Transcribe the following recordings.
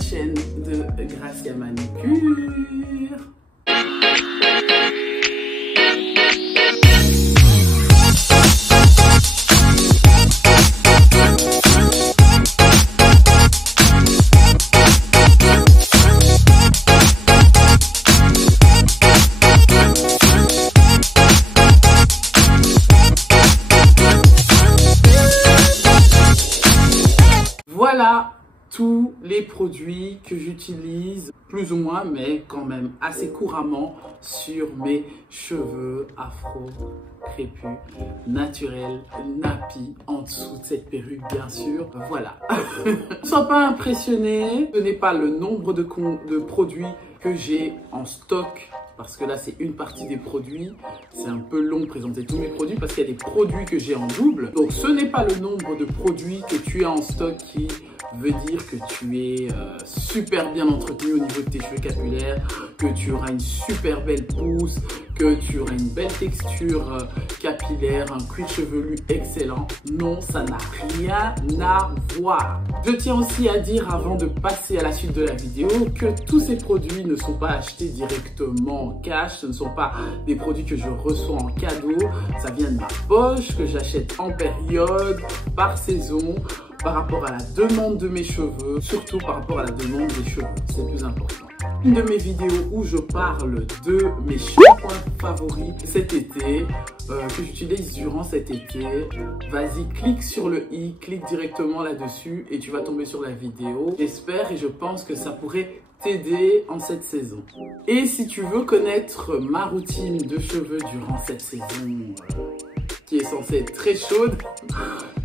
la chaîne de Gracia Manicure. Voilà tous les produits que j'utilise plus ou moins, mais quand même assez couramment sur mes cheveux afro, crépus, naturels, nappy, en dessous de cette perruque bien sûr. Voilà. Ne sois pas impressionné, ce n'est pas le nombre de produits que j'ai en stock. Parce que là, c'est une partie des produits. C'est un peu long de présenter tous mes produits parce qu'il y a des produits que j'ai en double. Donc, ce n'est pas le nombre de produits que tu as en stock qui veut dire que tu es super bien entretenu au niveau de tes cheveux capillaires, que tu auras une super belle pousse, que tu auras une belle texture capillaire, un cuir chevelu excellent. Non, ça n'a rien à voir. Je tiens aussi à dire avant de passer à la suite de la vidéo que tous ces produits ne sont pas achetés directement en cash. Ce ne sont pas des produits que je reçois en cadeau. Ça vient de ma poche, que j'achète en période, par saison, par rapport à la demande de mes cheveux, surtout par rapport à la demande des cheveux, c'est le plus important. Une de mes vidéos où je parle de mes shampoings favoris cet été, que j'utilise durant cet été, vas-y, clique sur le i, clique directement là-dessus et tu vas tomber sur la vidéo. J'espère et je pense que ça pourrait t'aider en cette saison. Et si tu veux connaître ma routine de cheveux durant cette saison, qui est censée être très chaude,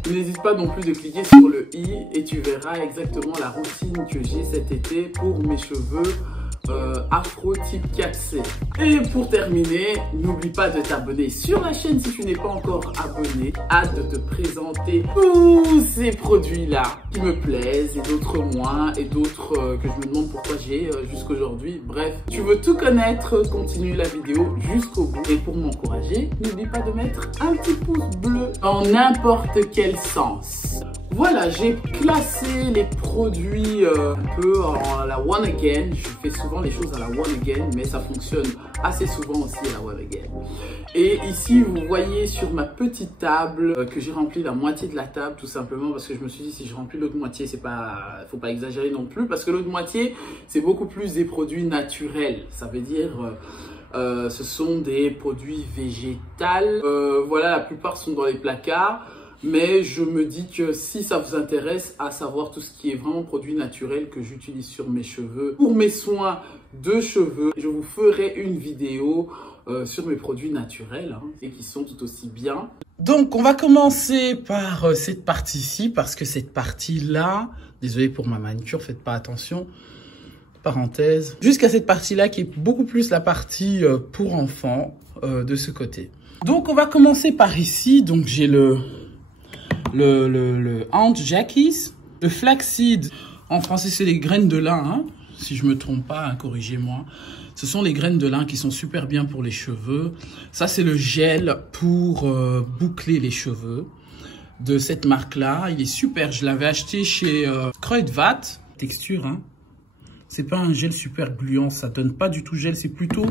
n'hésite pas non plus de cliquer sur le i et tu verras exactement la routine que j'ai cet été pour mes cheveux afro type 4C. Et pour terminer, n'oublie pas de t'abonner sur la chaîne si tu n'es pas encore abonné. Hâte de te présenter tous ces produits-là qui me plaisent et d'autres moins et d'autres que je me demande pourquoi j'ai jusqu'aujourd'hui. Bref, tu veux tout connaître, continue la vidéo jusqu'au bout. Et pour m'encourager, n'oublie pas de mettre un petit pouce bleu dans n'importe quel sens. Voilà, j'ai classé les produits un peu à la one again. Je fais souvent les choses à la one again, mais ça fonctionne assez souvent aussi à la one again. Et ici, vous voyez sur ma petite table que j'ai rempli la moitié de la table, tout simplement parce que je me suis dit si je remplis l'autre moitié, c'est pas, faut pas exagérer non plus, parce que l'autre moitié, c'est beaucoup plus des produits naturels. Ça veut dire ce sont des produits végétaux. Voilà, la plupart sont dans les placards. Mais je me dis que si ça vous intéresse à savoir tout ce qui est vraiment produit naturel que j'utilise sur mes cheveux, pour mes soins de cheveux, je vous ferai une vidéo sur mes produits naturels et qui sont tout aussi bien. Donc on va commencer par cette partie-ci parce que cette partie-là, désolé pour ma manicure, faites pas attention, parenthèse, jusqu'à cette partie-là qui est beaucoup plus la partie pour enfants de ce côté. Donc on va commencer par ici, donc j'ai le Aunt Jackie's, le flaxseed, en français c'est les graines de lin, hein, si je me trompe pas, hein, corrigez-moi. Ce sont les graines de lin qui sont super bien pour les cheveux. Ça c'est le gel pour boucler les cheveux de cette marque-là. Il est super, je l'avais acheté chez Kruidvat. Texture, hein. C'est pas un gel super gluant, ça donne pas du tout gel, c'est plutôt...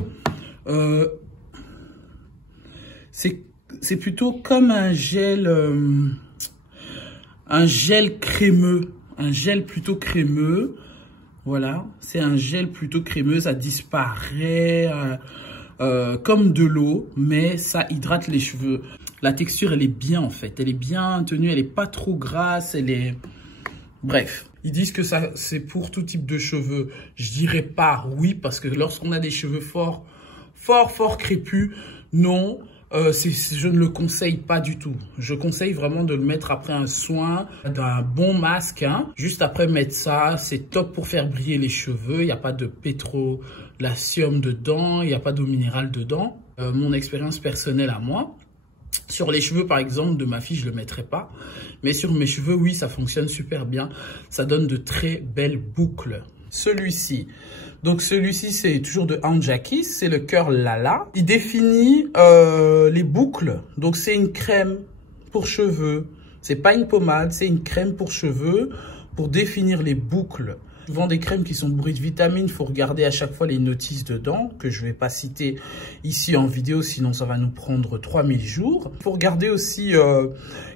c'est plutôt comme un gel crémeux, un gel plutôt crémeux. Voilà, c'est un gel plutôt crémeux, ça disparaît comme de l'eau, mais ça hydrate les cheveux. La texture, elle est bien en fait, elle est bien tenue, elle est pas trop grasse, elle est... Bref, ils disent que ça c'est pour tout type de cheveux. Je dirais pas oui, parce que lorsqu'on a des cheveux fort crépus, non. Je ne le conseille pas du tout. Je conseille vraiment de le mettre après un soin d'un bon masque. Hein. Juste après mettre ça, c'est top pour faire briller les cheveux. Il n'y a pas de pétrolacium dedans, il n'y a pas d'eau minérale dedans. Mon expérience personnelle à moi. Sur les cheveux, par exemple, de ma fille, je ne le mettrai pas. Mais sur mes cheveux, oui, ça fonctionne super bien. Ça donne de très belles boucles. Celui-ci. Donc celui-ci, c'est toujours de Aunt Jackie's, c'est le cœur Lala. Il définit les boucles. Donc c'est une crème pour cheveux. C'est pas une pommade, c'est une crème pour cheveux pour définir les boucles Souvent des crèmes qui sont bourrées de vitamines, il faut regarder à chaque fois les notices dedans, que je ne vais pas citer ici en vidéo, sinon ça va nous prendre 3000 jours. Il faut regarder aussi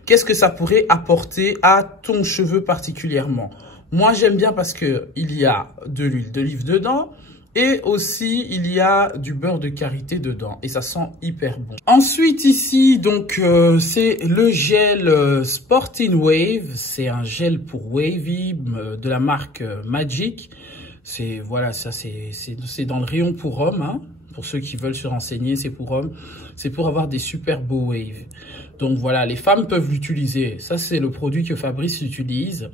qu'est-ce que ça pourrait apporter à ton cheveu particulièrement. Moi, j'aime bien parce que il y a de l'huile d'olive dedans. Et aussi, il y a du beurre de karité dedans. Et ça sent hyper bon. Ensuite, ici, donc, c'est le gel Sporting Wave. C'est un gel pour wavy de la marque Magic. C'est, voilà, ça, c'est dans le rayon pour hommes. Hein. Pour ceux qui veulent se renseigner, c'est pour hommes. C'est pour avoir des super beaux waves. Donc, voilà, les femmes peuvent l'utiliser. Ça, c'est le produit que Fabrice utilise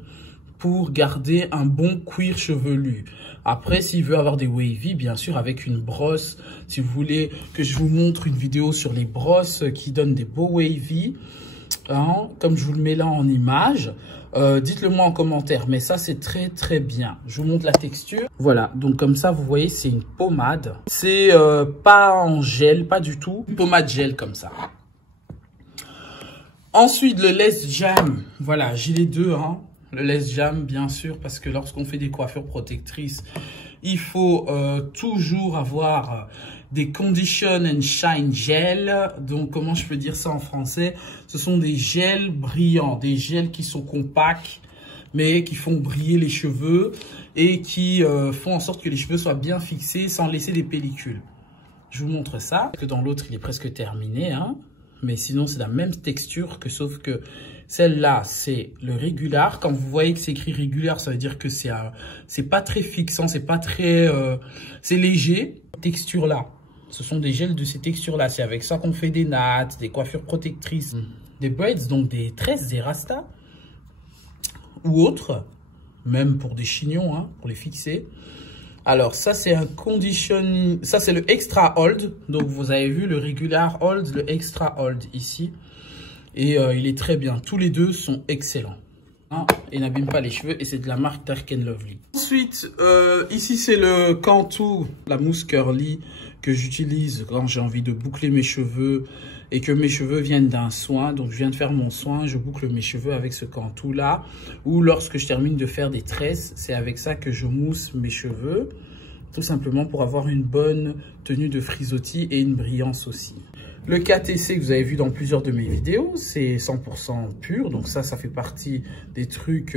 pour garder un bon cuir chevelu. Après, s'il veut avoir des wavy, bien sûr, avec une brosse, si vous voulez que je vous montre une vidéo sur les brosses qui donnent des beaux wavy, hein, comme je vous le mets là en image, dites-le moi en commentaire. Mais ça, c'est très, très bien. Je vous montre la texture. Voilà, donc comme ça, vous voyez, c'est une pommade. C'est pas en gel, pas du tout. Une pommade gel comme ça. Ensuite, le Less Jam. Voilà, j'ai les deux, hein. Le Less Jam, bien sûr, parce que lorsqu'on fait des coiffures protectrices, il faut toujours avoir des Condition and Shine Gel. Donc, comment je peux dire ça en français? Ce sont des gels brillants, des gels qui sont compacts, mais qui font briller les cheveux et qui font en sorte que les cheveux soient bien fixés sans laisser des pellicules. Je vous montre ça. Que dans l'autre, il est presque terminé, hein. Mais sinon, c'est la même texture, sauf que celle-là, c'est le régular. Quand vous voyez que c'est écrit régular, ça veut dire que c'est pas très fixant, c'est pas très... c'est léger. Texture-là, ce sont des gels de ces textures-là. C'est avec ça qu'on fait des nattes, des coiffures protectrices, des braids, donc des tresses, des rastas ou autres, même pour des chignons, hein, pour les fixer. Alors, ça, c'est un condition... Ça, c'est le Extra Hold. Donc, vous avez vu le Regular Hold, le Extra Hold ici. Et il est très bien. Tous les deux sont excellents. Hein, et n'abîment pas les cheveux. Et c'est de la marque Dark & Lovely. Ensuite, ici, c'est le Cantu, la mousse curly que j'utilise quand j'ai envie de boucler mes cheveux et que mes cheveux viennent d'un soin. Donc, je viens de faire mon soin. Je boucle mes cheveux avec ce Cantu-là. Ou lorsque je termine de faire des tresses, c'est avec ça que je mousse mes cheveux. Tout simplement pour avoir une bonne tenue de frisottis et une brillance aussi. Le KTC que vous avez vu dans plusieurs de mes vidéos, c'est 100% pur. Donc ça fait partie des trucs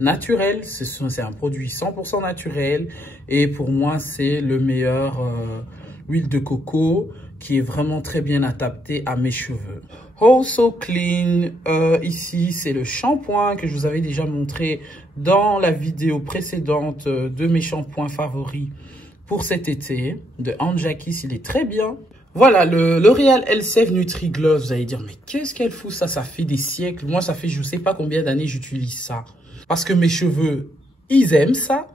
naturels. C'est un produit 100% naturel. Et pour moi, c'est le meilleur huile de coco qui est vraiment très bien adapté à mes cheveux. Oh So Clean, ici c'est le shampoing que je vous avais déjà montré dans la vidéo précédente de mes shampoings favoris pour cet été de Anjakis. Il est très bien. Voilà, le L'Oréal Elseve Nutri Gloss. Vous allez dire, mais qu'est-ce qu'elle fout ça? Ça fait des siècles. Moi, ça fait je ne sais pas combien d'années j'utilise ça. Parce que mes cheveux, ils aiment ça.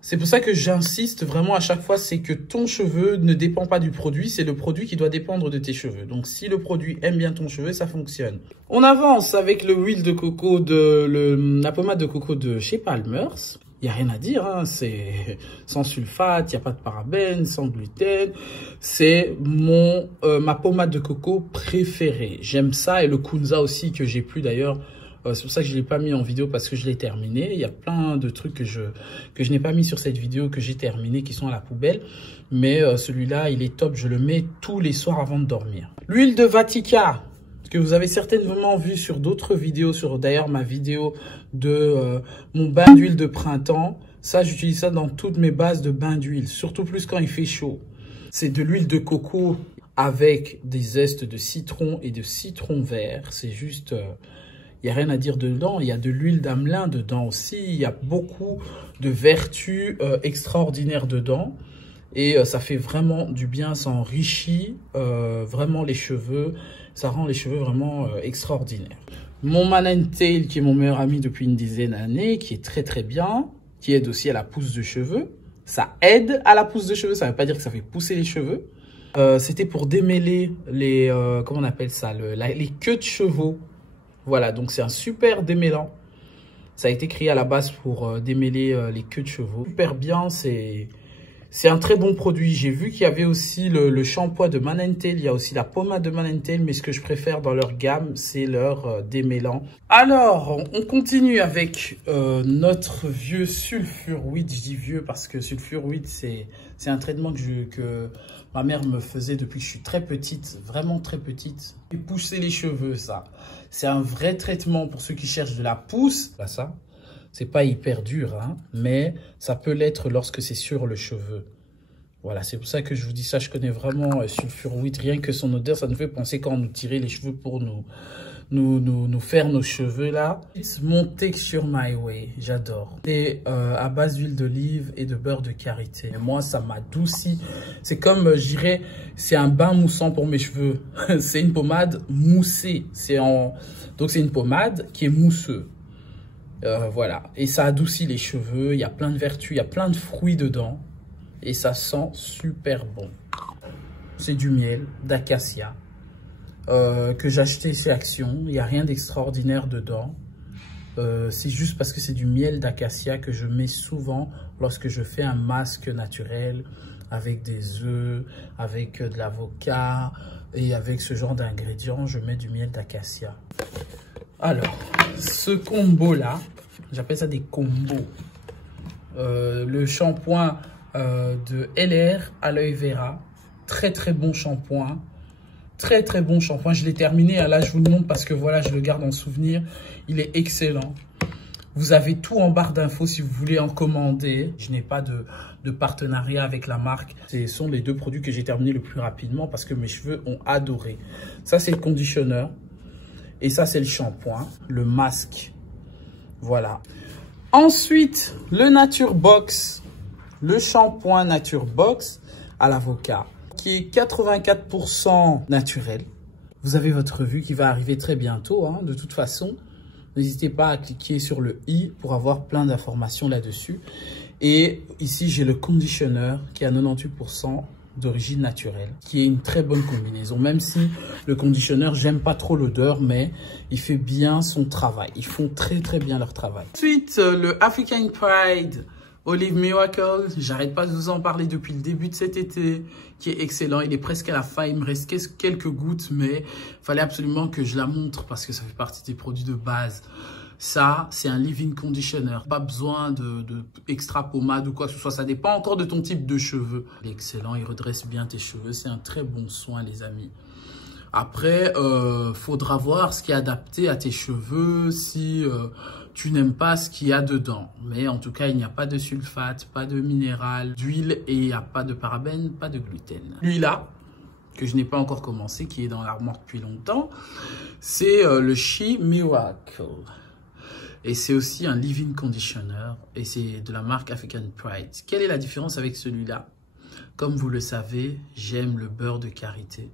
C'est pour ça que j'insiste vraiment à chaque fois, c'est que ton cheveu ne dépend pas du produit, c'est le produit qui doit dépendre de tes cheveux. Donc si le produit aime bien ton cheveu, ça fonctionne. On avance avec le huile de coco la pommade de coco de chez Palmer's. Il n'y a rien à dire, hein. C'est sans sulfate, il n'y a pas de parabènes, sans gluten. C'est ma pommade de coco préférée. J'aime ça et le Kunza aussi que j'ai plus d'ailleurs. C'est pour ça que je ne l'ai pas mis en vidéo parce que je l'ai terminé. Il y a plein de trucs que je n'ai pas mis sur cette vidéo que j'ai terminé qui sont à la poubelle. Mais celui-là, il est top. Je le mets tous les soirs avant de dormir. L'huile de Vatica que vous avez certainement vu sur d'autres vidéos, sur d'ailleurs ma vidéo de mon bain d'huile de printemps. Ça, j'utilise ça dans toutes mes bases de bain d'huile, surtout plus quand il fait chaud. C'est de l'huile de coco avec des zestes de citron et de citron vert. C'est juste... il n'y a rien à dire dedans. Il y a de l'huile d'Amelin dedans aussi. Il y a beaucoup de vertus extraordinaires dedans. Et ça fait vraiment du bien. Ça enrichit vraiment les cheveux. Ça rend les cheveux vraiment extraordinaires. Mon Man and Tail, qui est mon meilleur ami depuis une dizaine d'années, qui est très très bien. Qui aide aussi à la pousse de cheveux. Ça aide à la pousse de cheveux. Ça ne veut pas dire que ça fait pousser les cheveux. C'était pour démêler les... comment on appelle ça, les queues de chevaux. Voilà, donc c'est un super démêlant. Ça a été créé à la base pour démêler les queues de chevaux. Super bien, c'est C'est un très bon produit. J'ai vu qu'il y avait aussi le shampoing de Man & Tail. Il y a aussi la pommade de Man & Tail. Mais ce que je préfère dans leur gamme, c'est leur démêlant. Alors, on continue avec notre vieux sulfuroïde. Je dis vieux parce que sulfuroïde, c'est un traitement que ma mère me faisait depuis que je suis très petite. Vraiment très petite. Et pousser les cheveux, ça. C'est un vrai traitement pour ceux qui cherchent de la pousse. Là, ça. C'est pas hyper dur, hein, mais ça peut l'être lorsque c'est sur le cheveu. Voilà, c'est pour ça que je vous dis ça. Je connais vraiment sulfuroïde. Rien que son odeur, ça nous fait penser quand on nous tirait les cheveux pour nous faire nos cheveux là. Mon Texture My Way, j'adore. C'est à base d'huile d'olive et de beurre de karité. Et moi, ça m'adoucit. C'est comme, je dirais, c'est un bain moussant pour mes cheveux. C'est une pommade moussée. Donc c'est une pommade qui est mousseuse. Voilà, et ça adoucit les cheveux, il y a plein de vertus, il y a plein de fruits dedans et ça sent super bon. C'est du miel d'acacia que j'ai acheté chez Action, il n'y a rien d'extraordinaire dedans. C'est juste parce que c'est du miel d'acacia que je mets souvent lorsque je fais un masque naturel avec des œufs, avec de l'avocat et avec ce genre d'ingrédients, je mets du miel d'acacia. Alors, ce combo-là, j'appelle ça des combos. Le shampoing de LR Aloe Vera, très très bon shampoing. Très très bon shampoing. Je l'ai terminé, là je vous le montre parce que voilà, je le garde en souvenir. Il est excellent. Vous avez tout en barre d'infos si vous voulez en commander. Je n'ai pas de partenariat avec la marque. Ce sont les deux produits que j'ai terminés le plus rapidement parce que mes cheveux ont adoré. Ça, c'est le conditionneur. Et ça, c'est le shampoing, le masque. Voilà. Ensuite, le Nature Box. Le shampoing Nature Box à l'avocat, qui est 84% naturel. Vous avez votre revue qui va arriver très bientôt, hein, de toute façon. N'hésitez pas à cliquer sur le i pour avoir plein d'informations là-dessus. Et ici, j'ai le conditionneur qui est à 98% d'origine naturelle, qui est une très bonne combinaison, même si le conditionneur, j'aime pas trop l'odeur, mais il fait bien son travail. Ils font très très bien leur travail. Ensuite, le African Pride Olive Miracle, j'arrête pas de vous en parler depuis le début de cet été, qui est excellent. Il est presque à la fin, il me reste quelques gouttes, mais il fallait absolument que je la montre parce que ça fait partie des produits de base. Ça, c'est un leave-in conditioner. Pas besoin de extra pommade ou quoi que ce soit. Ça dépend encore de ton type de cheveux. Il est excellent, il redresse bien tes cheveux. C'est un très bon soin, les amis. Après, faudra voir ce qui est adapté à tes cheveux si tu n'aimes pas ce qu'il y a dedans. Mais en tout cas, il n'y a pas de sulfate, pas de minéral, d'huile et il n'y a pas de parabènes, pas de gluten. Lui-là, que je n'ai pas encore commencé, qui est dans l'armoire depuis longtemps, c'est le She Miracle. Et c'est aussi un leave-in conditioner et c'est de la marque African Pride. Quelle est la différence avec celui-là? Comme vous le savez, j'aime le beurre de karité.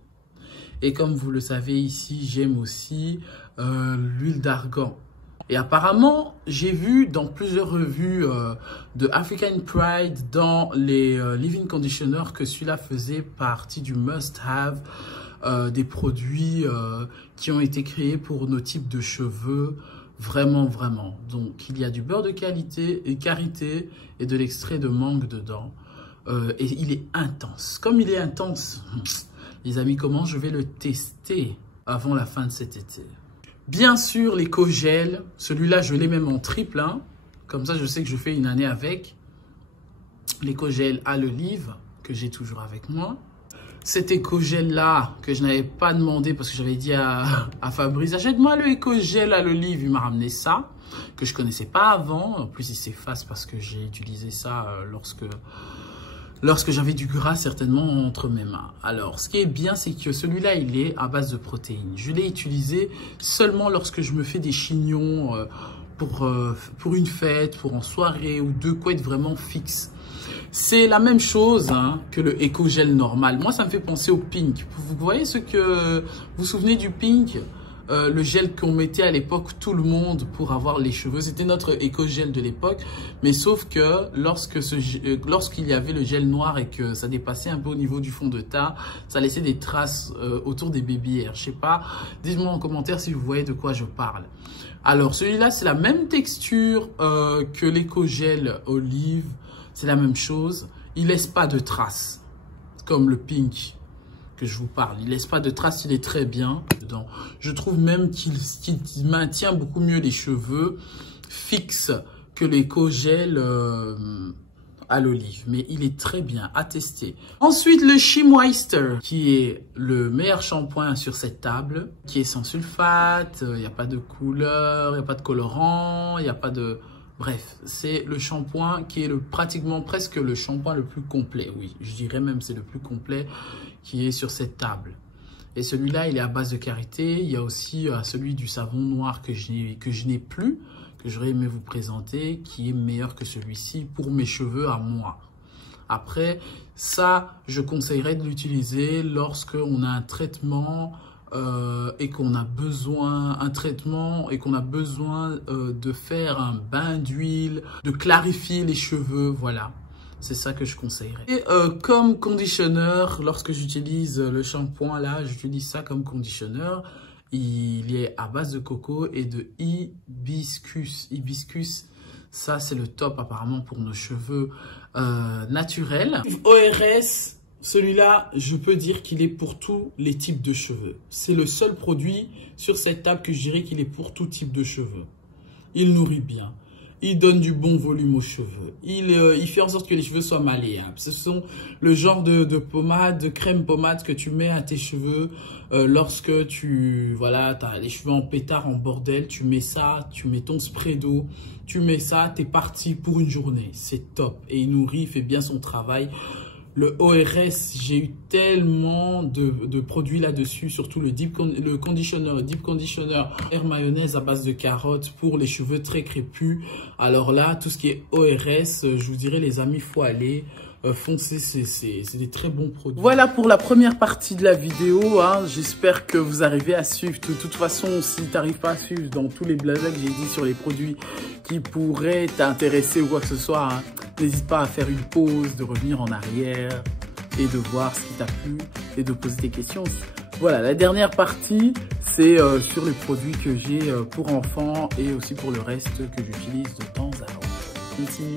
Et comme vous le savez ici, j'aime aussi l'huile d'argan. Et apparemment, j'ai vu dans plusieurs revues de African Pride dans les leave-in conditioners que celui-là faisait partie du must-have des produits qui ont été créés pour nos types de cheveux. Vraiment, vraiment. Donc, il y a du beurre de karité et de l'extrait de mangue dedans. Et il est intense. Comme il est intense, les amis, comment je vais le tester avant la fin de cet été? Bien sûr, l'éco-gel. Celui-là, je l'ai même en triple. Hein. Comme ça, je sais que je fais une année avec. L'éco-gel à l'olive, que j'ai toujours avec moi. Cet éco-gel-là, que je n'avais pas demandé parce que j'avais dit à Fabrice, achète-moi le éco-gel à l'olive. Il m'a ramené ça, que je ne connaissais pas avant. En plus, il s'efface parce que j'ai utilisé ça lorsque j'avais du gras certainement entre mes mains. Alors, ce qui est bien, c'est que celui-là, il est à base de protéines. Je l'ai utilisé seulement lorsque je me fais des chignons pour une fête, pour en soirée ou de quoi être vraiment fixe. C'est la même chose hein, que le éco-gel normal. Moi, ça me fait penser au Pink. Vous voyez vous vous souvenez du Pink? Le gel qu'on mettait à l'époque, tout le monde, pour avoir les cheveux. C'était notre éco-gel de l'époque. Mais sauf que lorsqu'il y avait le gel noir et que ça dépassait un peu au niveau du fond de teint, ça laissait des traces autour des baby hairs. Je sais pas, dites-moi en commentaire si vous voyez de quoi je parle. Alors, celui-là, c'est la même texture que l'éco-gel olive. C'est la même chose. il laisse pas de traces, comme le pink que je vous parle. Il laisse pas de traces, il est très bien dedans. Je trouve même qu'il maintient beaucoup mieux les cheveux fixes que l'éco-gel à l'olive. Mais il est très bien à tester. Ensuite, le Shea Moisture, qui est le meilleur shampoing sur cette table, qui est sans sulfate, il n'y a pas de couleur, il n'y a pas de colorant, il n'y a pas de... Bref, c'est le shampoing qui est pratiquement presque le shampoing le plus complet. Oui, je dirais même c'est le plus complet qui est sur cette table. Et celui-là, il est à base de karité. Il y a aussi celui du savon noir que je n'ai plus, que j'aurais aimé vous présenter, qui est meilleur que celui-ci pour mes cheveux à moi. Après, ça, je conseillerais de l'utiliser lorsqu'on a un traitement et qu'on a besoin de faire un bain d'huile, de clarifier les cheveux, voilà. C'est ça que je conseillerais. Et comme conditionneur, lorsque j'utilise le shampoing là, j'utilise ça comme conditionneur. Il est à base de coco et de hibiscus. Hibiscus, ça c'est le top apparemment pour nos cheveux naturels. ORS, celui-là, je peux dire qu'il est pour tous les types de cheveux. C'est le seul produit sur cette table que je dirais qu'il est pour tout type de cheveux. Il nourrit bien. Il donne du bon volume aux cheveux. Il fait en sorte que les cheveux soient malléables. Ce sont le genre de pommade, de crème pommade que tu mets à tes cheveux lorsque tu as les cheveux en pétard, en bordel. Tu mets ça, tu mets ton spray d'eau, tu mets ça, t'es parti pour une journée. C'est top. Et il nourrit, il fait bien son travail. Le ORS, j'ai eu tellement de produits là-dessus, surtout le conditioner, Deep Conditioner, air mayonnaise à base de carottes pour les cheveux très crépus. Alors là, tout ce qui est ORS, je vous dirais les amis, faut aller foncer, c'est des très bons produits. Voilà pour la première partie de la vidéo, hein. J'espère que vous arrivez à suivre. De toute façon, si tu n'arrives pas à suivre dans tous les blabla que j'ai dit sur les produits qui pourraient t'intéresser ou quoi que ce soit, hein, n'hésite pas à faire une pause, de revenir en arrière et de voir ce qui t'a plu et de poser tes questions. Voilà, la dernière partie, c'est sur les produits que j'ai pour enfants et aussi pour le reste que j'utilise de temps à autre. Continue.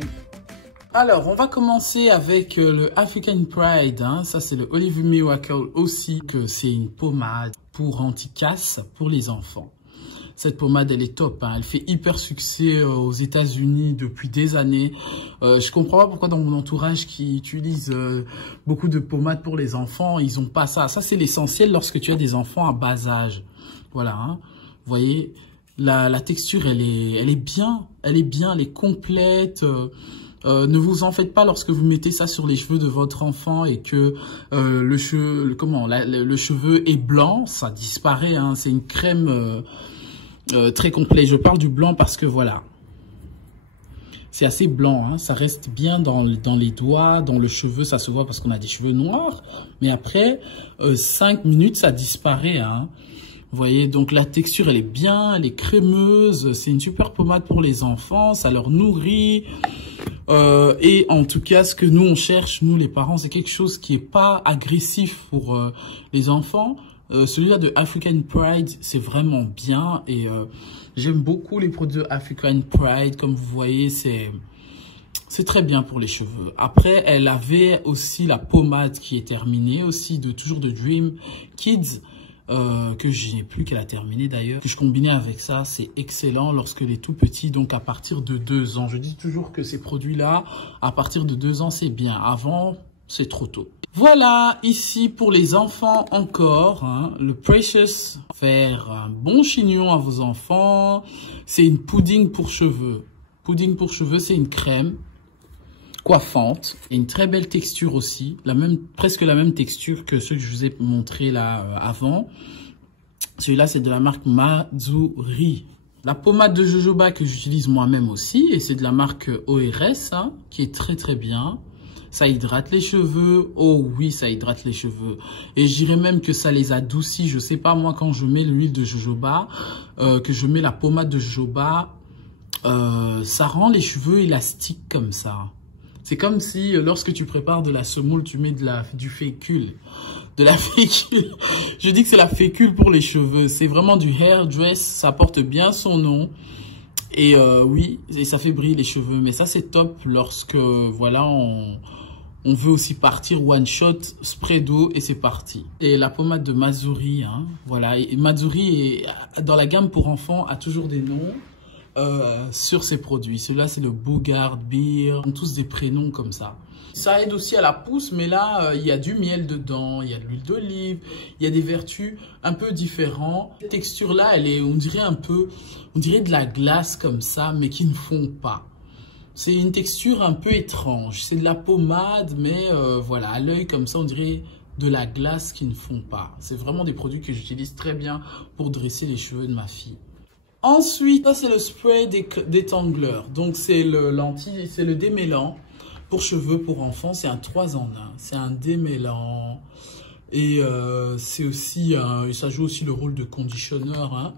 Alors, on va commencer avec le African Pride. Hein. Ça, c'est le Olive Miracle aussi, que c'est une pommade pour anti-casse pour les enfants. Cette pommade, elle est top. Hein. Elle fait hyper succès aux États-Unis depuis des années. Je comprends pas pourquoi dans mon entourage qui utilise beaucoup de pommades pour les enfants, ils ont pas ça. Ça, c'est l'essentiel lorsque tu as des enfants à bas âge. Voilà. Hein. Vous voyez, la texture, elle est bien. Elle est complète. Ne vous en faites pas lorsque vous mettez ça sur les cheveux de votre enfant et que le cheveu est blanc, ça disparaît. Hein. C'est une crème très complète. Je parle du blanc parce que voilà, c'est assez blanc. Hein. Ça reste bien dans les doigts, dans le cheveu, ça se voit parce qu'on a des cheveux noirs. Mais après 5 minutes, ça disparaît. Hein. Vous voyez, donc la texture, elle est bien, elle est crémeuse. C'est une super pommade pour les enfants, ça leur nourrit. Et en tout cas, ce que nous, on cherche, nous les parents, c'est quelque chose qui est pas agressif pour les enfants. Celui-là de African Pride, c'est vraiment bien. Et j'aime beaucoup les produits de African Pride. Comme vous voyez, c'est très bien pour les cheveux. Après, elle avait aussi la pommade qui est terminée aussi, toujours de Dream Kids. Que je n'ai plus qu'elle a terminé d'ailleurs, que je combinais avec ça, c'est excellent lorsque les tout petits, donc à partir de 2 ans. Je dis toujours que ces produits-là, à partir de 2 ans, c'est bien. Avant, c'est trop tôt. Voilà, ici pour les enfants encore, hein, le Precious, faire un bon chignon à vos enfants. C'est une pudding pour cheveux. Pudding pour cheveux, c'est une crème coiffante et une très belle texture aussi, presque la même texture que ceux que je vous ai montré là avant. Celui-là, c'est de la marque Mazuri. La pommade de jojoba que j'utilise moi-même aussi, et c'est de la marque ORS, hein, qui est très très bien. Ça hydrate les cheveux. Oh oui, ça hydrate les cheveux. Et je dirais même que ça les adoucit. Je sais pas, moi, quand je mets l'huile de jojoba, que je mets la pommade de jojoba, ça rend les cheveux élastiques comme ça. C'est comme si lorsque tu prépares de la semoule, tu mets du fécule. De la fécule. Je dis que c'est la fécule pour les cheveux. C'est vraiment du hair dress. Ça porte bien son nom. Et oui, et ça fait briller les cheveux. Mais ça, c'est top lorsque, voilà, on On veut aussi partir one shot, spray d'eau et c'est parti. Et la pommade de Mazuri, hein, voilà. Et Mazuri est dans la gamme pour enfants, a toujours des noms sur ses produits. Celui-là, c'est le Bogart Beer. Ils ont tous des prénoms comme ça. Ça aide aussi à la pousse, mais là, il y a du miel dedans, il y a de l'huile d'olive, il y a des vertus un peu différentes. Cette texture-là, elle est, on dirait de la glace comme ça, mais qui ne fond pas. C'est une texture un peu étrange. C'est de la pommade, mais voilà, à l'œil comme ça, on dirait de la glace qui ne fond pas. C'est vraiment des produits que j'utilise très bien pour dresser les cheveux de ma fille. Ensuite, ça c'est le spray détangleur. Donc c'est le démêlant. Pour cheveux, pour enfants, c'est un 3 en 1. C'est un démêlant. Et c'est aussi, ça joue aussi le rôle de conditionneur. Hein.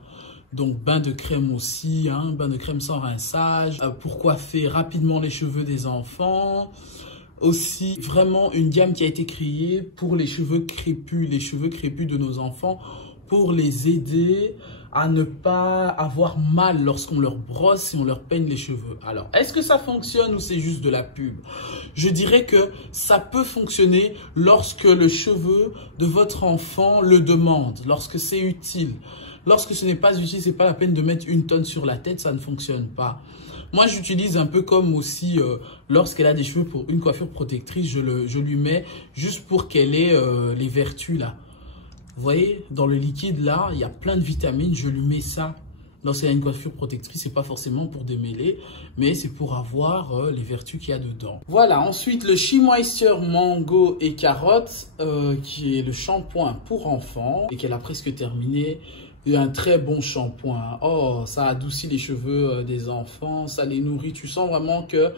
Donc, bain de crème aussi, hein, bain de crème sans rinçage. Pour coiffer rapidement les cheveux des enfants. Aussi, vraiment une gamme qui a été créée pour les cheveux crépus de nos enfants. Pour les aider à ne pas avoir mal lorsqu'on leur brosse et on leur peigne les cheveux. Alors, est-ce que ça fonctionne ou c'est juste de la pub? Je dirais que ça peut fonctionner lorsque le cheveu de votre enfant le demande, lorsque c'est utile. Lorsque ce n'est pas utile, c'est pas la peine de mettre 1 tonne sur la tête, ça ne fonctionne pas. Moi, j'utilise un peu comme aussi lorsqu'elle a des cheveux pour une coiffure protectrice, je lui mets juste pour qu'elle ait les vertus là. Vous voyez, dans le liquide, là, il y a plein de vitamines. Je lui mets ça. Lorsqu'il y a une coiffure protectrice, c'est pas forcément pour démêler, mais c'est pour avoir les vertus qu'il y a dedans. Voilà, ensuite, le She Moisture Mango et Carotte, qui est le shampoing pour enfants et qu'elle a presque terminé. Un très bon shampoing. Oh, ça adoucit les cheveux des enfants, ça les nourrit. Tu sens vraiment que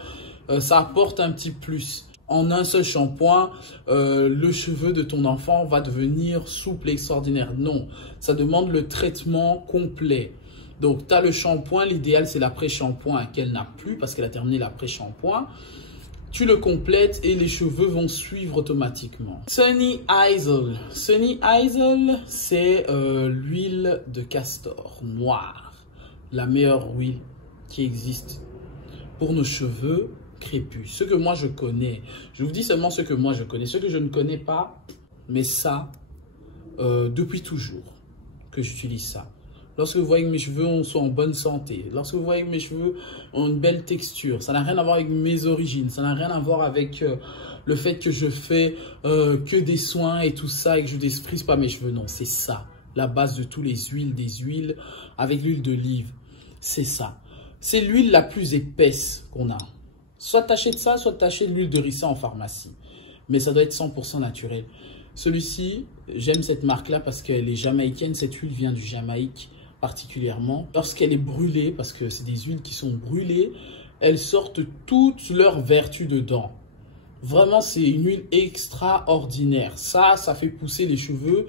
ça apporte un petit plus. En un seul shampoing, le cheveu de ton enfant va devenir souple et extraordinaire. Non, ça demande le traitement complet. Donc, tu as le shampoing. L'idéal, c'est l'après-shampoing qu'elle n'a plus parce qu'elle a terminé l'après-shampoing. Tu le complètes et les cheveux vont suivre automatiquement. Sunny Isle. Sunny Isle, c'est l'huile de castor noire. La meilleure huile qui existe pour nos cheveux crépus. Ce que moi je connais. Je vous dis seulement ce que moi je connais. Ce que je ne connais pas, mais ça, depuis toujours que j'utilise ça. Lorsque vous voyez que mes cheveux sont en bonne santé, lorsque vous voyez que mes cheveux ont une belle texture, ça n'a rien à voir avec mes origines, ça n'a rien à voir avec le fait que je fais que des soins et tout ça et que je ne désprise pas mes cheveux. Non, c'est ça, la base de toutes les huiles, des huiles avec l'huile d'olive. C'est ça. C'est l'huile la plus épaisse qu'on a. Soit t'achètes ça, soit t'achètes l'huile de ricin en pharmacie. Mais ça doit être 100% naturel. Celui-ci, j'aime cette marque-là parce qu'elle est jamaïcaine. Cette huile vient du Jamaïque particulièrement. Lorsqu'elle est brûlée, parce que c'est des huiles qui sont brûlées, elles sortent toutes leurs vertus dedans. Vraiment, c'est une huile extraordinaire. Ça fait pousser les cheveux.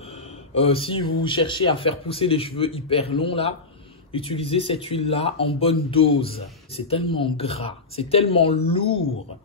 Si vous cherchez à faire pousser les cheveux hyper longs, là, utilisez cette huile-là en bonne dose. C'est tellement gras, c'est tellement lourd.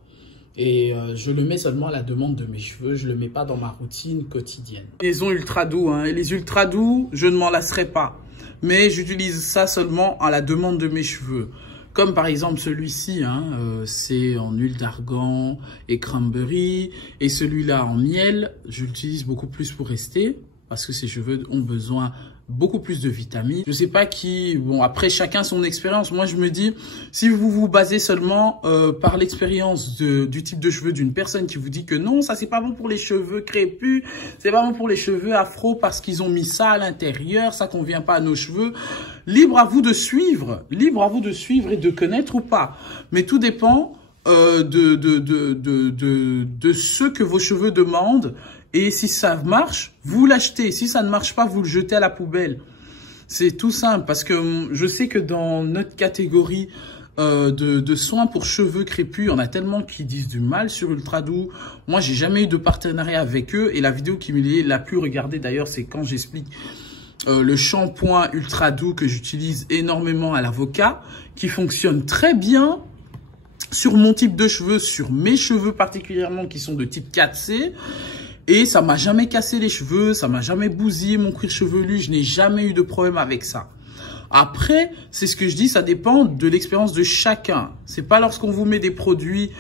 Et je le mets seulement à la demande de mes cheveux. Je ne le mets pas dans ma routine quotidienne. Les ondes ultra doux, hein. Et les ultra doux, je ne m'en lasserai pas. Mais j'utilise ça seulement à la demande de mes cheveux. Comme par exemple celui-ci, hein, c'est en huile d'argan et cranberry. Et celui-là en miel, je l'utilise beaucoup plus pour rester. Parce que ces cheveux ont besoin beaucoup plus de vitamines. Je sais pas qui... Bon, après, chacun son expérience. Moi, je me dis, si vous vous basez seulement par l'expérience du type de cheveux d'une personne qui vous dit que non, ça, c'est pas bon pour les cheveux crépus, c'est pas bon pour les cheveux afro parce qu'ils ont mis ça à l'intérieur, ça convient pas à nos cheveux. Libre à vous de suivre. Libre à vous de suivre et de connaître ou pas. Mais tout dépend de ce que vos cheveux demandent. Et si ça marche, vous l'achetez. Si ça ne marche pas, vous le jetez à la poubelle. C'est tout simple parce que je sais que dans notre catégorie de soins pour cheveux crépus, il y en a tellement qui disent du mal sur Ultra Doux. Moi, j'ai jamais eu de partenariat avec eux. Et la vidéo qui m'est la plus regardée d'ailleurs, c'est quand j'explique le shampoing Ultra Doux que j'utilise énormément à l'avocat, qui fonctionne très bien sur mon type de cheveux, sur mes cheveux particulièrement qui sont de type 4C. Et ça m'a jamais cassé les cheveux, ça m'a jamais bousillé mon cuir chevelu, je n'ai jamais eu de problème avec ça. Après, c'est ce que je dis, ça dépend de l'expérience de chacun. C'est pas lorsqu'on vous met des produits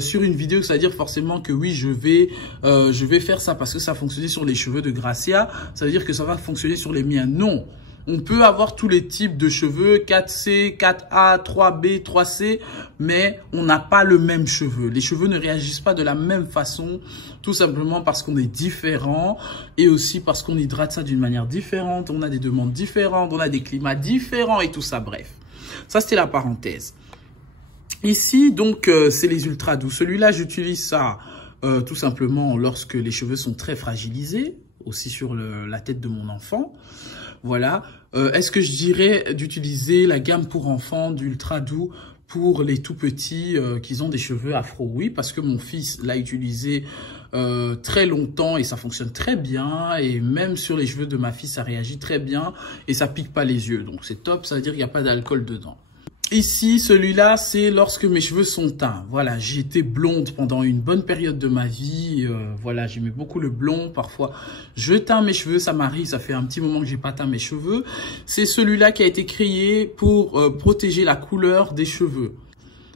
sur une vidéo que ça veut dire forcément que oui, je vais faire ça parce que ça a fonctionné sur les cheveux de Gracia. Ça veut dire que ça va fonctionner sur les miens. Non. On peut avoir tous les types de cheveux, 4C, 4A, 3B, 3C, mais on n'a pas le même cheveu. Les cheveux ne réagissent pas de la même façon, tout simplement parce qu'on est différent et aussi parce qu'on hydrate ça d'une manière différente. On a des demandes différentes, on a des climats différents et tout ça, bref. Ça, c'était la parenthèse. Ici, donc, c'est les ultra doux. Celui-là, j'utilise ça tout simplement lorsque les cheveux sont très fragilisés, aussi sur la tête de mon enfant. Voilà. Est-ce que je dirais d'utiliser la gamme pour enfants d'Ultra Doux pour les tout petits qui ont des cheveux afro? Oui, parce que mon fils l'a utilisé très longtemps et ça fonctionne très bien. Et même sur les cheveux de ma fille, ça réagit très bien et ça pique pas les yeux. Donc c'est top, ça veut dire qu'il n'y a pas d'alcool dedans. Ici, celui-là, c'est lorsque mes cheveux sont teints. Voilà, j'ai été blonde pendant une bonne période de ma vie. Voilà, j'aimais beaucoup le blond. Parfois, je teins mes cheveux, ça m'arrive. Ça fait un petit moment que j'ai pas teint mes cheveux. C'est celui-là qui a été créé pour protéger la couleur des cheveux.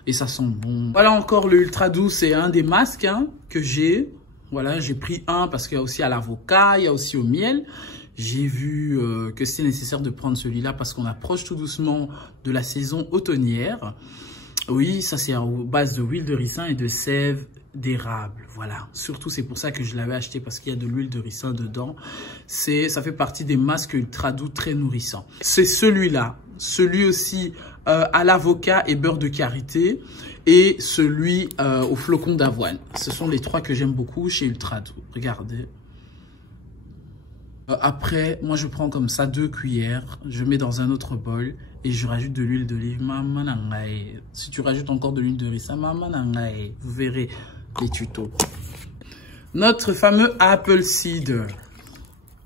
Et ça sent bon. Voilà encore le Ultra Doux, c'est un des masques que j'ai. Voilà, j'ai pris un parce qu'il y a aussi à l'avocat, il y a aussi au miel. J'ai vu que c'était nécessaire de prendre celui-là parce qu'on approche tout doucement de la saison automnière. Oui, ça c'est à base de huile de ricin et de sève d'érable. Voilà, surtout c'est pour ça que je l'avais acheté parce qu'il y a de l'huile de ricin dedans. Ça fait partie des masques ultra doux très nourrissants. C'est celui-là, celui aussi à l'avocat et beurre de karité et celui au flocon d'avoine. Ce sont les trois que j'aime beaucoup chez Ultra Doux. Regardez. Après, moi je prends comme ça 2 cuillères, je mets dans un autre bol et je rajoute de l'huile d'olive. Si tu rajoutes encore de l'huile de ricin, vous verrez les tutos. Notre fameux Apple Cider.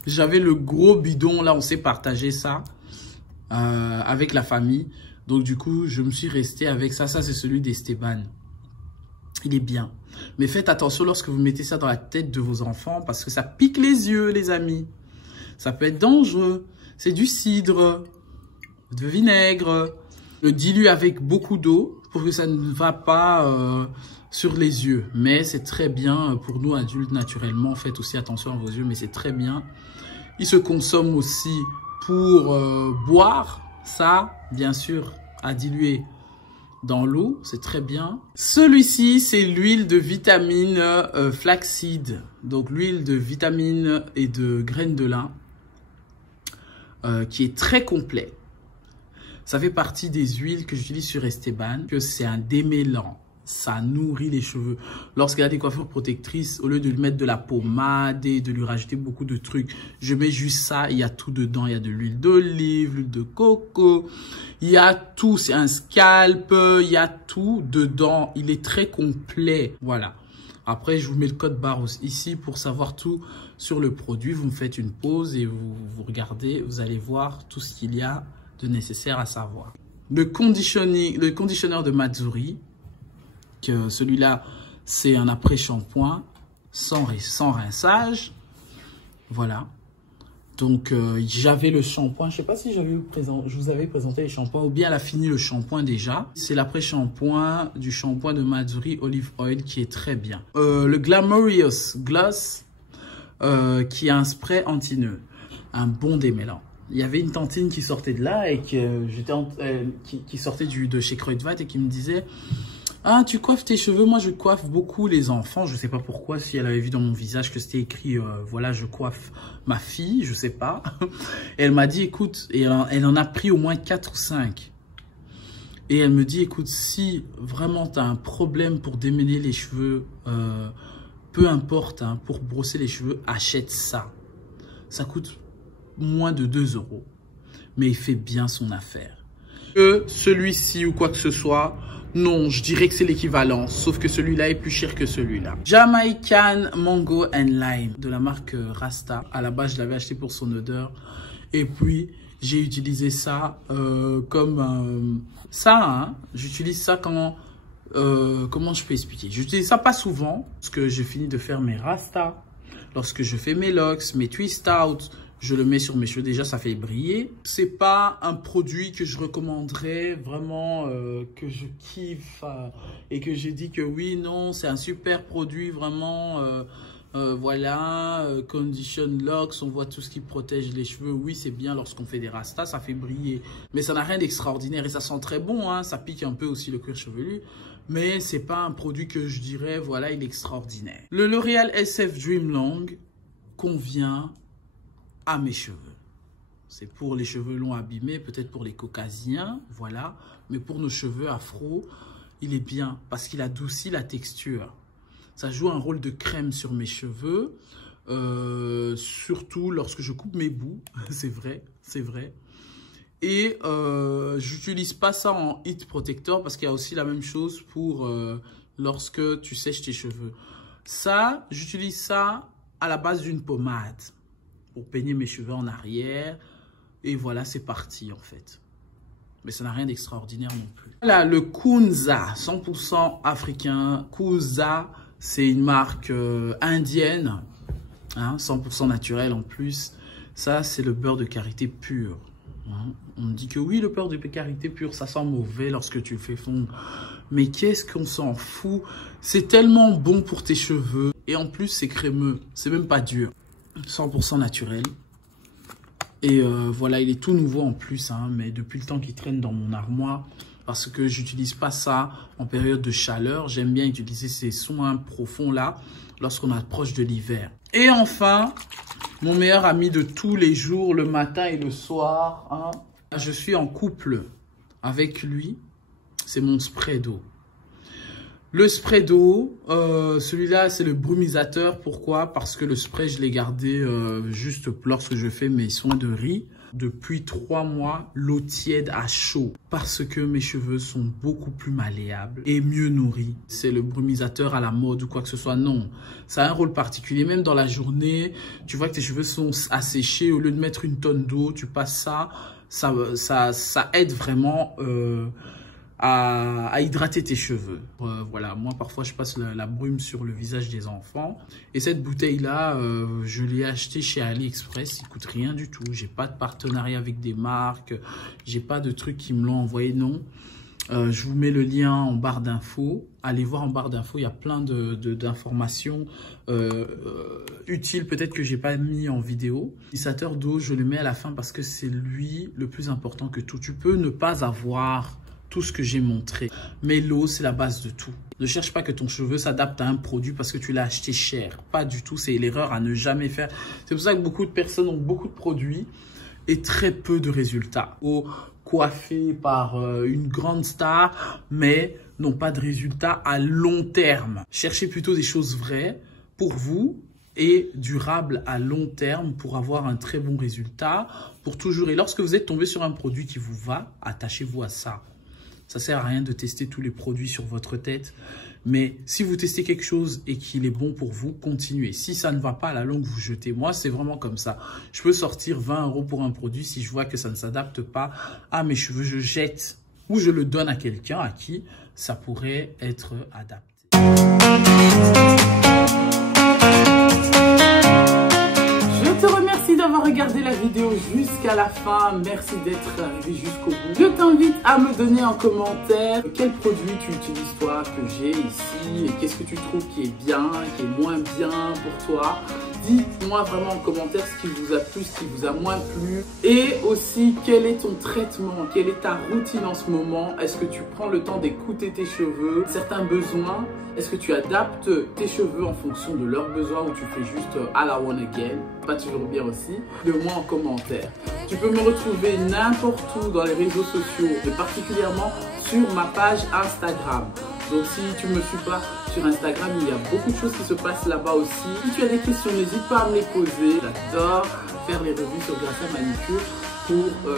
J'avais le gros bidon, là on s'est partagé ça avec la famille. Donc du coup, je me suis resté avec ça. Ça c'est celui d'Esteban. Il est bien. Mais faites attention lorsque vous mettez ça dans la tête de vos enfants parce que ça pique les yeux, les amis. Ça peut être dangereux. C'est du cidre, de vinaigre. Le dilue avec beaucoup d'eau pour que ça ne va pas sur les yeux. Mais c'est très bien pour nous adultes naturellement. Faites aussi attention à vos yeux, mais c'est très bien. Il se consomme aussi pour boire. Ça, bien sûr, à diluer dans l'eau, c'est très bien. Celui-ci, c'est l'huile de vitamine flaxseed. Donc l'huile de vitamine et de graines de lin qui est très complet. Ça fait partie des huiles que j'utilise sur Esteban, que c'est un démêlant. Ça nourrit les cheveux. Lorsqu'il y a des coiffures protectrices, au lieu de lui mettre de la pommade et de lui rajouter beaucoup de trucs, je mets juste ça. Il y a tout dedans. Il y a de l'huile d'olive, l'huile de coco. Il y a tout. C'est un scalp. Il y a tout dedans. Il est très complet. Voilà. Après, je vous mets le code barre ici pour savoir tout sur le produit. Vous me faites une pause et vous regardez. Vous allez voir tout ce qu'il y a de nécessaire à savoir. Le conditionneur de Matsuri. Celui-là, c'est un après-shampoing sans rinçage. Voilà. Donc, j'avais le shampoing. Je ne sais pas si je vous avais présenté les shampoings ou bien elle a fini le shampoing déjà. C'est l'après-shampoing du shampoing de Matsuri Olive Oil qui est très bien. Le Glamorous Gloss qui est un spray anti-nœud. Un bon démêlant. Il y avait une tantine qui sortait de là et qui sortait de chez Kruidvat et qui me disait... Ah, tu coiffes tes cheveux? Moi, je coiffe beaucoup les enfants. Je sais pas pourquoi, si elle avait vu dans mon visage que c'était écrit, voilà, je coiffe ma fille, je sais pas. Et elle m'a dit, écoute, et elle en a pris au moins 4 ou 5. Et elle me dit, écoute, si vraiment tu as un problème pour démêler les cheveux, peu importe, hein, pour brosser les cheveux, achète ça. Ça coûte moins de 2 €. Mais il fait bien son affaire. Que celui-ci ou quoi que ce soit... Non, je dirais que c'est l'équivalent, sauf que celui-là est plus cher que celui-là. Jamaican Mango and Lime de la marque Rasta. À la base, je l'avais acheté pour son odeur. Et puis, j'ai utilisé ça comme ça. Hein, j'utilise ça quand... comment je peux expliquer? J'utilise ça pas souvent, parce que j'ai fini de faire mes Rasta. Lorsque je fais mes locks, mes twist out, Je le mets sur mes cheveux, déjà ça fait briller. C'est pas un produit que je recommanderais vraiment, que je kiffe et que j'ai dit que oui, non, c'est un super produit vraiment, voilà, Condition Locks, on voit tout ce qui protège les cheveux. Oui, c'est bien lorsqu'on fait des rastas, ça fait briller. Mais ça n'a rien d'extraordinaire et ça sent très bon, hein, ça pique un peu aussi le cuir chevelu. Mais c'est pas un produit que je dirais, voilà, il est extraordinaire. Le L'Oréal SF Dream Long convient à mes cheveux. C'est pour les cheveux longs abîmés, peut-être pour les caucasiens, voilà. Mais pour nos cheveux afro, il est bien parce qu'il adoucit la texture. Ça joue un rôle de crème sur mes cheveux, surtout lorsque je coupe mes bouts, c'est vrai, c'est vrai. Et j'utilise pas ça en heat protector parce qu'il y a aussi la même chose pour lorsque tu sèches tes cheveux. Ça, j'utilise ça à la base d'une pommade pour peigner mes cheveux en arrière. Et voilà, c'est parti en fait. Mais ça n'a rien d'extraordinaire non plus. Voilà, le Kunza, 100% africain. Kunza, c'est une marque indienne, hein, 100% naturel en plus. Ça, c'est le beurre de karité pur. Hein. On dit que oui, le beurre de karité pur, ça sent mauvais lorsque tu le fais fondre. Mais qu'est-ce qu'on s'en fout? C'est tellement bon pour tes cheveux. Et en plus, c'est crémeux. C'est même pas dur. 100% naturel. Et voilà, il est tout nouveau en plus, hein, mais depuis le temps qu'il traîne dans mon armoire, parce que j'utilise pas ça en période de chaleur. J'aime bien utiliser ces soins profonds là, lorsqu'on approche de l'hiver. Et enfin, mon meilleur ami de tous les jours, le matin et le soir, hein, je suis en couple avec lui, c'est mon spray d'eau. Le spray d'eau, celui-là, c'est le brumisateur. Pourquoi? Parce que le spray, je l'ai gardé juste lorsque je fais mes soins de riz. Depuis 3 mois, l'eau tiède à chaud. Parce que mes cheveux sont beaucoup plus malléables et mieux nourris. C'est le brumisateur à la mode ou quoi que ce soit. Non, ça a un rôle particulier. Même dans la journée, tu vois que tes cheveux sont asséchés. Au lieu de mettre une tonne d'eau, tu passes ça aide vraiment à hydrater tes cheveux. Voilà, moi parfois je passe la brume sur le visage des enfants. Et cette bouteille-là, je l'ai achetée chez AliExpress. Il coûte rien du tout. J'ai pas de partenariat avec des marques. J'ai pas de trucs qui me l'ont envoyé, non. Je vous mets le lien en barre d'infos. Allez voir en barre d'infos, il y a plein d'informations utiles, peut-être que j'ai pas mis en vidéo. L'utilisateur d'eau, je le mets à la fin parce que c'est lui le plus important que tout. Tu peux ne pas avoir tout ce que j'ai montré, mais l'eau, c'est la base de tout. Ne cherche pas que ton cheveu s'adapte à un produit parce que tu l'as acheté cher. Pas du tout, c'est l'erreur à ne jamais faire. C'est pour ça que beaucoup de personnes ont beaucoup de produits et très peu de résultats. Ou coiffés par une grande star, mais n'ont pas de résultats à long terme. Cherchez plutôt des choses vraies pour vous et durables à long terme pour avoir un très bon résultat pour toujours. Et lorsque vous êtes tombé sur un produit qui vous va, attachez-vous à ça. Ça ne sert à rien de tester tous les produits sur votre tête. Mais si vous testez quelque chose et qu'il est bon pour vous, continuez. Si ça ne va pas, à la longue, vous jetez. Moi, c'est vraiment comme ça. Je peux sortir 20 € pour un produit. Si je vois que ça ne s'adapte pas à mes cheveux, je jette ou je le donne à quelqu'un à qui ça pourrait être adapté. Je te remercie d'avoir regardé la vidéo jusqu'à la fin. Merci d'être arrivé jusqu'au bout. Je t'invite à me donner en commentaire quel produit tu utilises toi que j'ai ici et qu'est-ce que tu trouves qui est bien, qui est moins bien pour toi. Dites-moi vraiment en commentaire ce qui vous a plu, ce qui vous a moins plu. Et aussi, quel est ton traitement? Quelle est ta routine en ce moment? Est-ce que tu prends le temps d'écouter tes cheveux? Certains besoins? Est-ce que tu adaptes tes cheveux en fonction de leurs besoins ou tu fais juste à la one again? Pas toujours bien aussi. Dis-moi en commentaire. Tu peux me retrouver n'importe où dans les réseaux sociaux, mais particulièrement sur ma page Instagram. Donc si tu ne me suis pas sur Instagram, il y a beaucoup de choses qui se passent là-bas aussi. Si tu as des questions, n'hésite pas à me les poser. J'adore faire les revues sur Gracia Manicure pour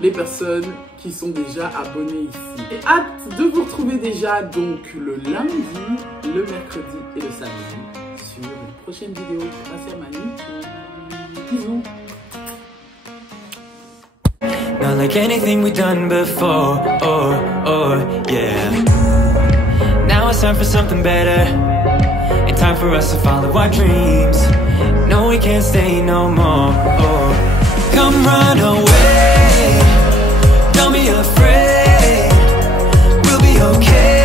les personnes qui sont déjà abonnées ici. Et hâte de vous retrouver déjà donc le lundi, le mercredi et le samedi sur une prochaine vidéo Gracia Manicure. Bisous. Not like anything we've done before, yeah. Now it's time for something better, and time for us to follow our dreams. No know we can't stay no more. Oh, come run away, don't be afraid, we'll be okay.